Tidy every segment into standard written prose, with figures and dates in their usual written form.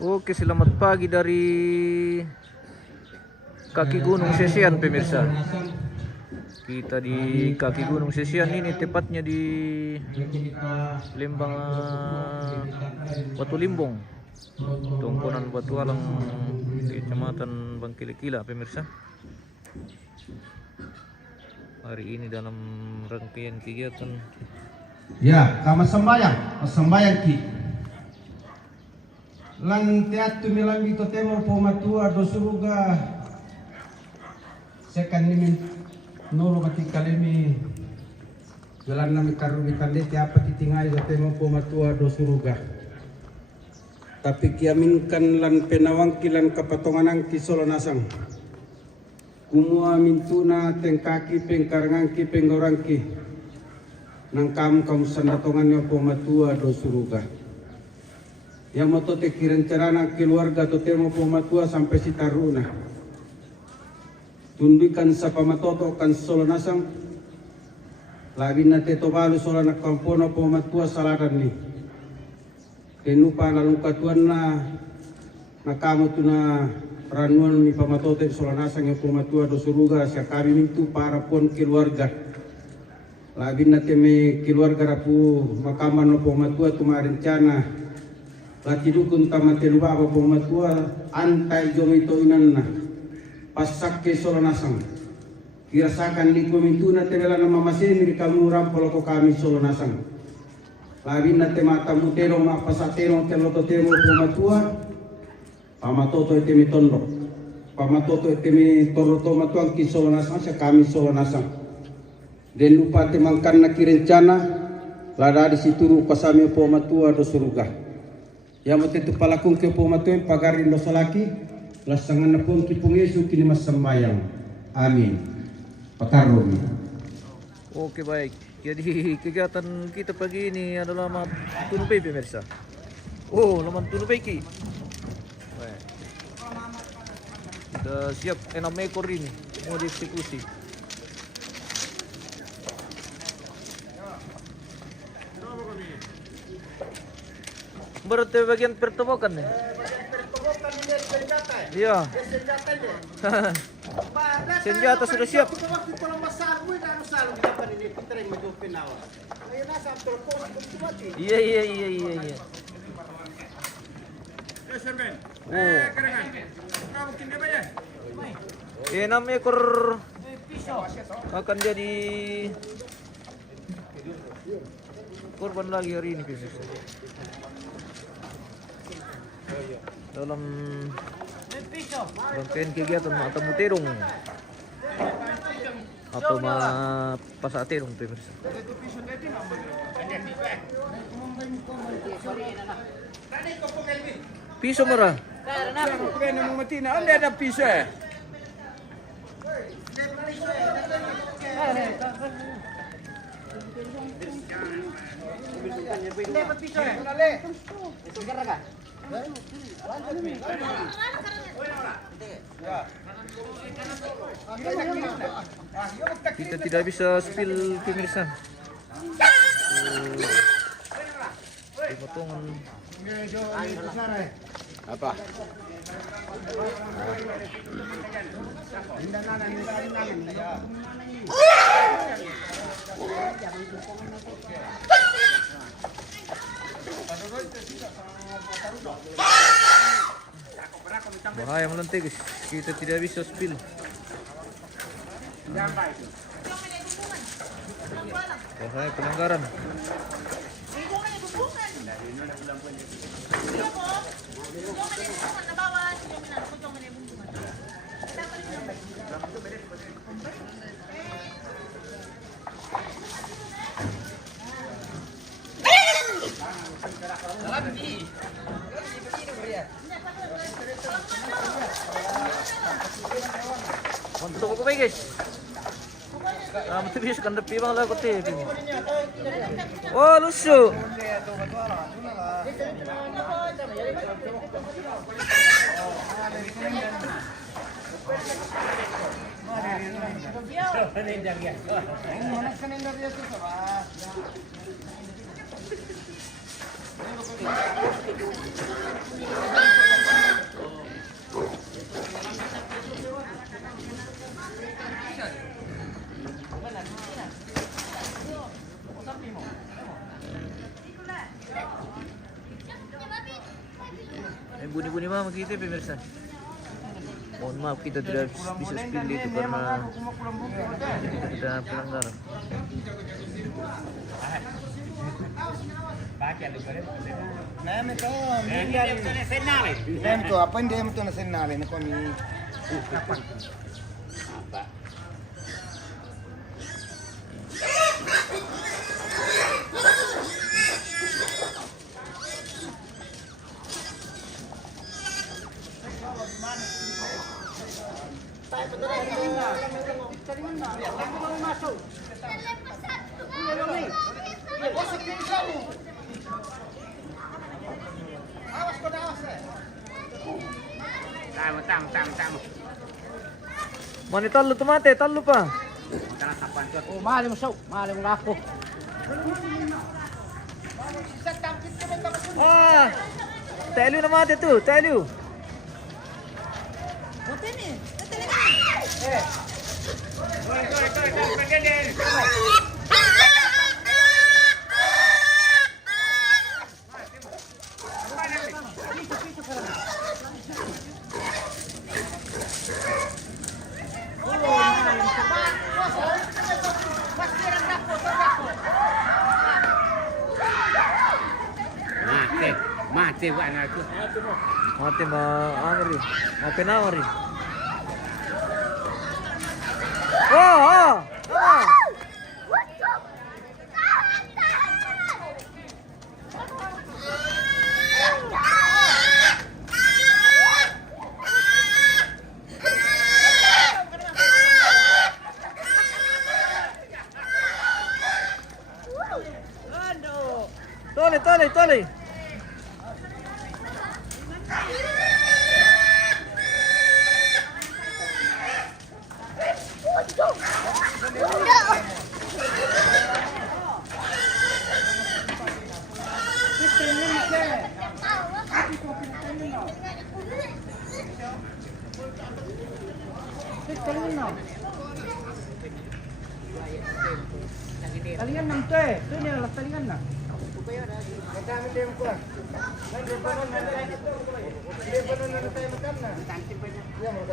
Oke, selamat pagi dari kaki Gunung Sesian, pemirsa. Kita di kaki Gunung Sesian ini, tepatnya di Lembang Batu Limbong, Tongkonan Batu Alang, Kecamatan Bangkili-Kila, pemirsa. Hari ini dalam rangkaian kegiatan kama sembayang ki. Lan teatu milambi to temo po matua do suruga sekan nimin nolo mati kalemi jalan nami karumi kandete apa kitingai do temo po matua do suruga. Tapi kiaminkan lan penawangki lan kapatonganan ki solo nasang. Kumua mintuna tengkaki pengkarangangki penggorangki nang kamu sandatongannya po matua do suruga. Yang moto te kirencerana keluarga to temo po matua sampai si taruna. Tundukan sa pamatoto kan solo nasang labin na te tobalu solo na kampono po matua saladan ni. Kenupa na lungkatuan na kamu tu na ranuan mi pamatoto solo nasang yang po matua do suruga siya kami mintu para pon keluarga. Labin na te me keluarga rapu makaman no po matua tumarencana. Laki dukun tamatelu baba pomatua antai jomito inanna pasak ke solo nasang kirasakan liku mintuna tebela nama masemi di kamu rampolo ko kami solo nasang labin na temata mutero ma pasatero teloto temo pomatua pamatoto etemi tondo pamatoto etemi toroto matuang ki solo nasang sa kami solo nasang den lupa temangkan na kirencana lada di situru pasami pomatua do suruga. Ya mote tu palakung ke pomatuen pagarin dosa laki lasangan na pun ki pungesu kini mas sembayang. Amin. Pakaromi. Oke, baik. Jadi kegiatan kita pagi ini adalah tunupay, pemirsa. Oh, laman tunupay ki. Baik. Sudah siap 6 ekor ini mau dieksekusi. Berarti bagian pertobokan nih. Iya. Senjata sudah siap. Iya. Oh. 6 ekor akan jadi korban lagi hari ini, pemirsa. Dalam rangkaian kegiatan matamu terong atau pasaterong, pemirsa. Pisau merah. Ada pisau. Kita tidak bisa spill, pemirsa. Potongan Apa? bahaya melentik, guys. Kita tidak bisa spill. Bahaya pelanggaran. Untuk apa guys? Mesti bisa kan depi bang lah kote. Oh lucu. bunyi-bunyi mama kita pemirsa. Mohon maaf kita tidak bisa spill itu karena kita pelanggaran. Apa yang dia itu nasional ini kami. Mana talo tomate, talo pa. Oh, mahal mo siya. Mahal mo ako. Ah, talo na mate tu, talo. Mati bukan aku. Mate angri, penawari. Oh. Tole. Talingan ng te. Ito niya, talingan na. Madami tayo mo kuha.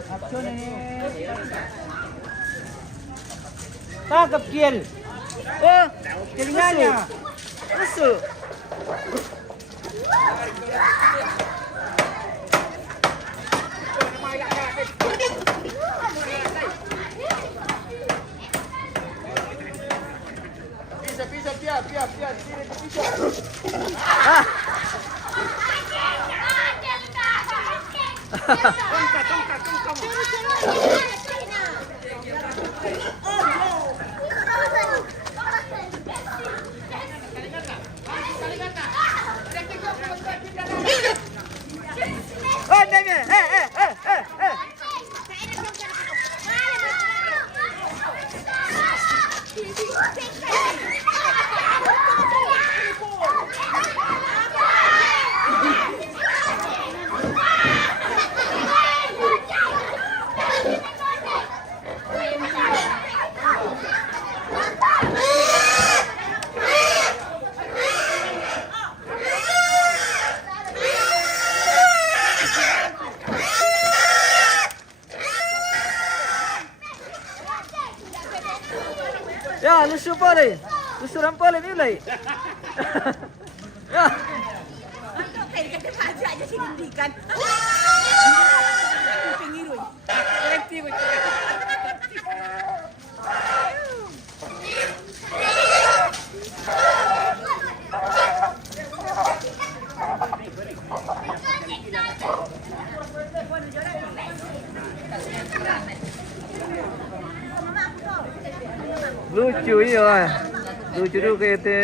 Action ini. Tangkap kiel. Oh, Talingannya. Masuk. Bisa, biar. Sini, bisa. Ah. Oh, demi. Ya, lusuh pole. Lusuran pole nilai. Ya. Kayak dikata aja sih dihentikan. Pingiroy. Kolektif. Lucu iya. Lucu juga itu.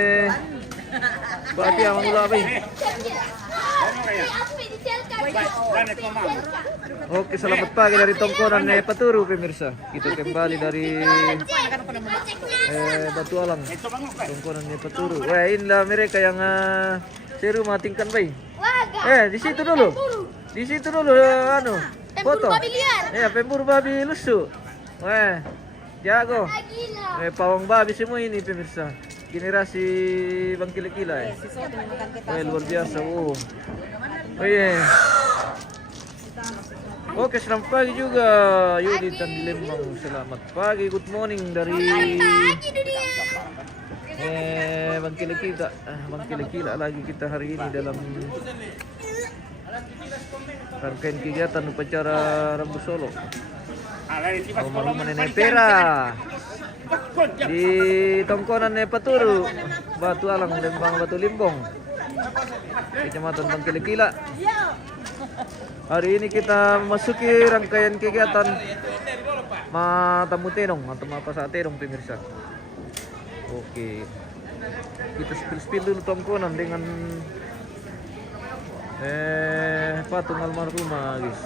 Berarti yang mengulap ini. Oke, selamat pagi dari tongkonan Nepaturu pemirsa. Kita kembali dari Batu Alam. Tongkonan Nepaturu. Wah, inilah mereka yang seru matingkan bayi. Di situ dulu. Di situ dulu foto. Ya, pemburu babi lusuh. Wah, jago. Pawang babi semua ini pemirsa. Generasi Bang Kila-Kila ya. Wah, luar biasa. Oh iya. Oke, selamat pagi juga Yudi dan Lembang. Selamat pagi, good morning dari Bang Kilikila lagi kita hari ini dalam rangkaian kegiatan upacara Rambu Solo. Almarhum Nenek Pera di Tongkonan Nepaturu, Batu Alang, Lembang, Batu Limbong, Kecamatan Bang Kilikila. Hari ini kita memasuki rangkaian kegiatan Matamu Tenong atau Mapasa Tenong pemirsa. Oke, kita spill dulu tongkonan dengan patung almarhumah guys.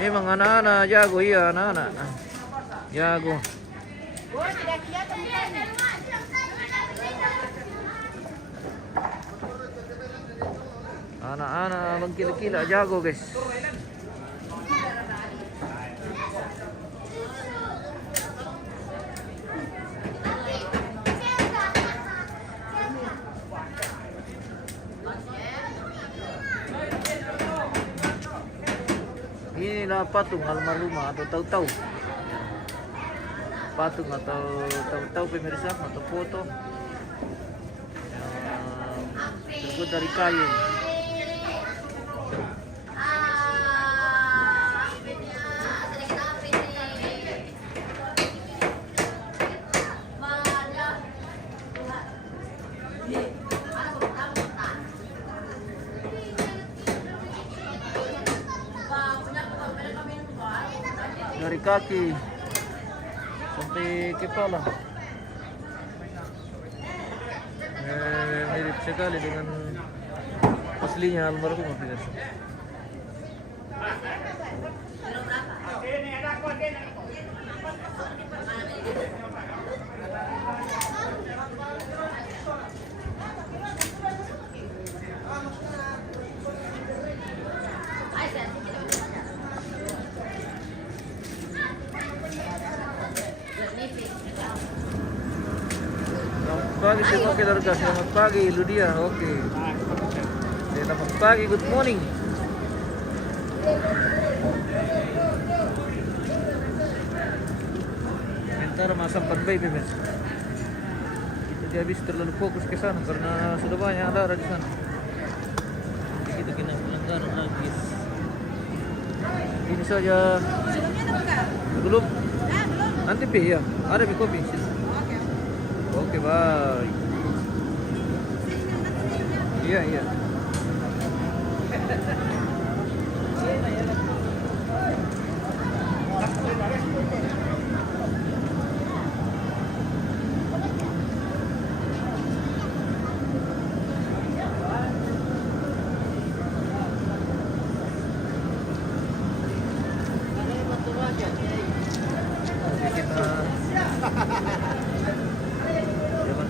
Memang anak-anak jago, iya anak-anak jago. Anak-anak Bang Kilikila jago guys. Inilah patung almarhumah atau tahu-tahu. Patung atau tahu-tahu pemirsa atau foto yang terbuat dari kayu. Dari kaki sampai kepala, mirip sekali dengan aslinya almarhumah pemirsa. Selamat pagi semua keluarga, selamat pagi Ludia, oke. Selamat pagi, good morning. Sebentar masang panbay pemirsa. Kita habis terlalu fokus ke sana karena sudah banyak darah di sana. Jadi kita kena pelanggaran lagi. Ini saja. Belum? Nanti ya. Ada di kopi. Oke, baik. Iya.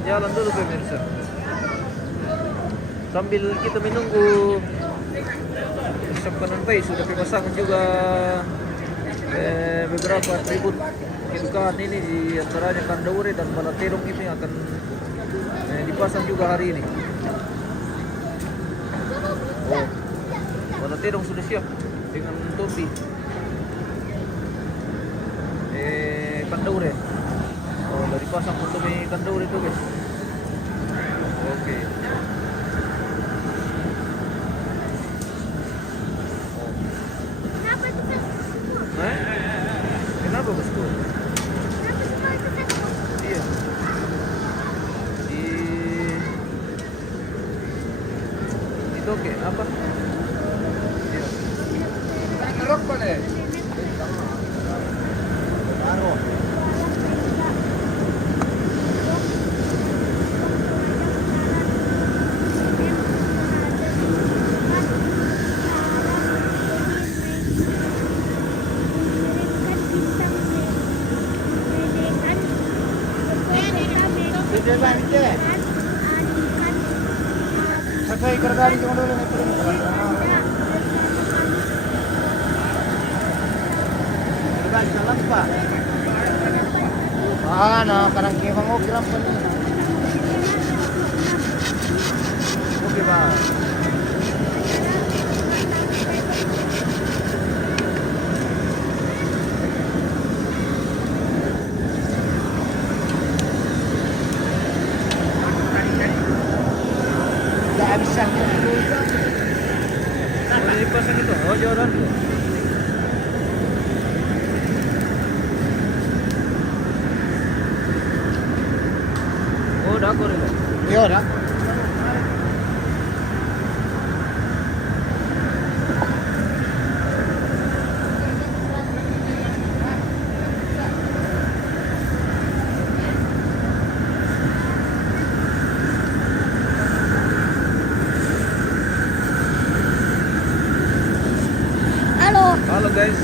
Jalan dulu pemirsa. Sambil kita menunggu Sampai sudah dipasangan juga beberapa atribut kedukaan ini, di antaranya Kandauri dan Balaterong ini akan dipasang juga hari ini. Oh, Balaterong sudah siap dengan topi. Kandauri. Oh, dari pasang untuk Kandauri itu guys. Oke. Kenapa bosku? Iya. Itu oke. Apa? Iya. Ngerok pa deh. Taruh. Sakay kergali cuma dulu nih turun. Kergali jalan pak. Nah, kadang kewang oke rampan nih. Oke pak. dipasang itu. Oh, jalan tuh. Oh, udah aku udah. Iya, udah. Halo guys.